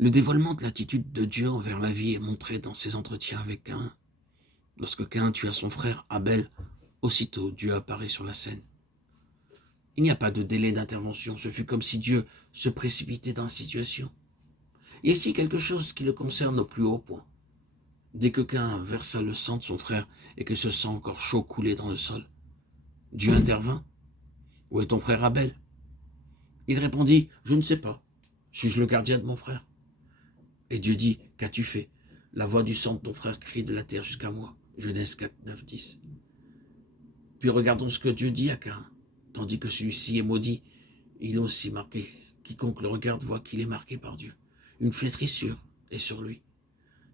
Le dévoilement de l'attitude de Dieu envers la vie est montré dans ses entretiens avec Caïn. Lorsque Caïn tua son frère Abel, aussitôt Dieu apparaît sur la scène. Il n'y a pas de délai d'intervention, ce fut comme si Dieu se précipitait dans la situation. Et ici quelque chose qui le concerne au plus haut point. Dès que Caïn versa le sang de son frère et que ce sang encore chaud coulait dans le sol, Dieu intervint. Où est ton frère Abel? Il répondit, je ne sais pas. Suis-je le gardien de mon frère? Et Dieu dit, qu'as-tu fait? La voix du sang de ton frère crie de la terre jusqu'à moi. Genèse 4, 9, 10. Puis regardons ce que Dieu dit à Caïn. Tandis que celui-ci est maudit, il est aussi marqué. Quiconque le regarde voit qu'il est marqué par Dieu. Une flétrissure est sur lui.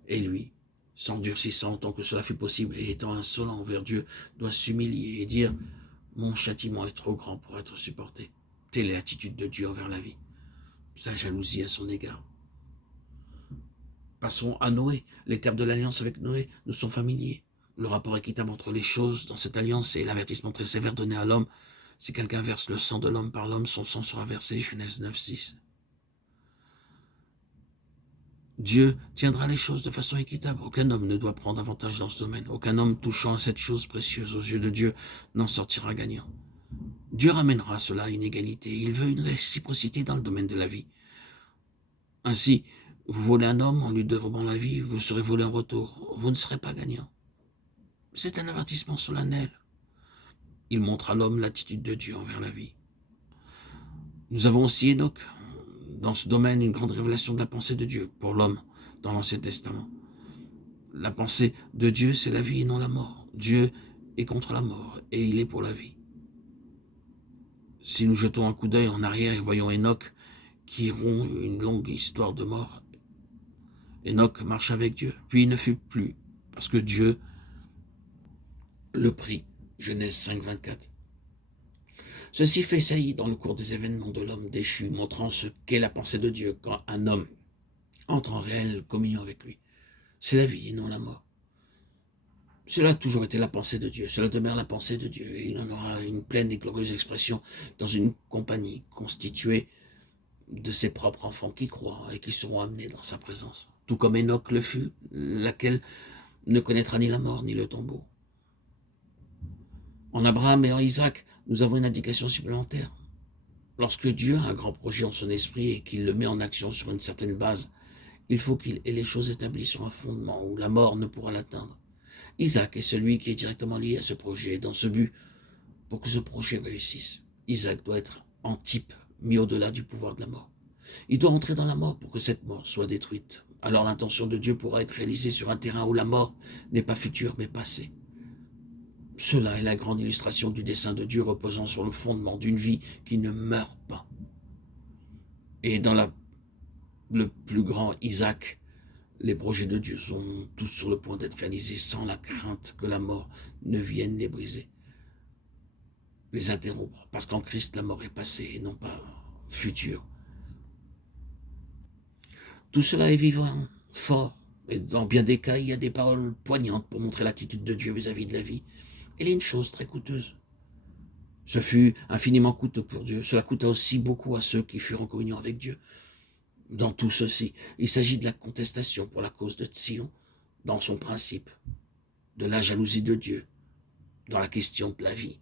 Et lui, s'endurcissant autant que cela fut possible et étant insolent envers Dieu, doit s'humilier et dire « Mon châtiment est trop grand pour être supporté ». Telle est l'attitude de Dieu envers la vie. Sa jalousie à son égard. Passons à Noé. Les termes de l'alliance avec Noé nous sont familiers. Le rapport équitable entre les choses dans cette alliance et l'avertissement très sévère donné à l'homme. Si quelqu'un verse le sang de l'homme par l'homme, son sang sera versé. Genèse 9, 6. Dieu tiendra les choses de façon équitable. Aucun homme ne doit prendre avantage dans ce domaine. Aucun homme touchant à cette chose précieuse aux yeux de Dieu n'en sortira gagnant. Dieu ramènera cela à une égalité. Il veut une réciprocité dans le domaine de la vie. Ainsi, vous volez un homme en lui dérobant la vie, vous serez volé en retour. Vous ne serez pas gagnant. C'est un avertissement solennel. Il montre à l'homme l'attitude de Dieu envers la vie. Nous avons aussi Enoch, dans ce domaine, une grande révélation de la pensée de Dieu pour l'homme dans l'Ancien Testament. La pensée de Dieu, c'est la vie et non la mort. Dieu est contre la mort et il est pour la vie. Si nous jetons un coup d'œil en arrière et voyons Enoch qui rompt une longue histoire de mort, Enoch marche avec Dieu, puis il ne fut plus, parce que Dieu le prit. Genèse 5, 24. Ceci fait saillie dans le cours des événements de l'homme déchu, montrant ce qu'est la pensée de Dieu quand un homme entre en réelle communion avec lui. C'est la vie et non la mort. Cela a toujours été la pensée de Dieu, cela demeure la pensée de Dieu, et il en aura une pleine et glorieuse expression dans une compagnie constituée de ses propres enfants qui croient et qui seront amenés dans sa présence. Tout comme Enoch le fut, laquelle ne connaîtra ni la mort ni le tombeau. En Abraham et en Isaac, nous avons une indication supplémentaire. Lorsque Dieu a un grand projet en son esprit et qu'il le met en action sur une certaine base, il faut qu'il ait les choses établies sur un fondement où la mort ne pourra l'atteindre. Isaac est celui qui est directement lié à ce projet. Dans ce but, pour que ce projet réussisse, Isaac doit être en type, mis au-delà du pouvoir de la mort. Il doit entrer dans la mort pour que cette mort soit détruite. Alors l'intention de Dieu pourra être réalisée sur un terrain où la mort n'est pas future mais passée. Cela est la grande illustration du dessein de Dieu reposant sur le fondement d'une vie qui ne meurt pas. Et dans le plus grand Isaac, les projets de Dieu sont tous sur le point d'être réalisés sans la crainte que la mort ne vienne les briser, les interrompre, parce qu'en Christ, la mort est passée et non pas future. Tout cela est vivant, fort, et dans bien des cas, il y a des paroles poignantes pour montrer l'attitude de Dieu vis-à-vis de la vie. Elle est une chose très coûteuse. Ce fut infiniment coûteux pour Dieu. Cela coûta aussi beaucoup à ceux qui furent en communion avec Dieu. Dans tout ceci, il s'agit de la contestation pour la cause de Sion, dans son principe, de la jalousie de Dieu, dans la question de la vie.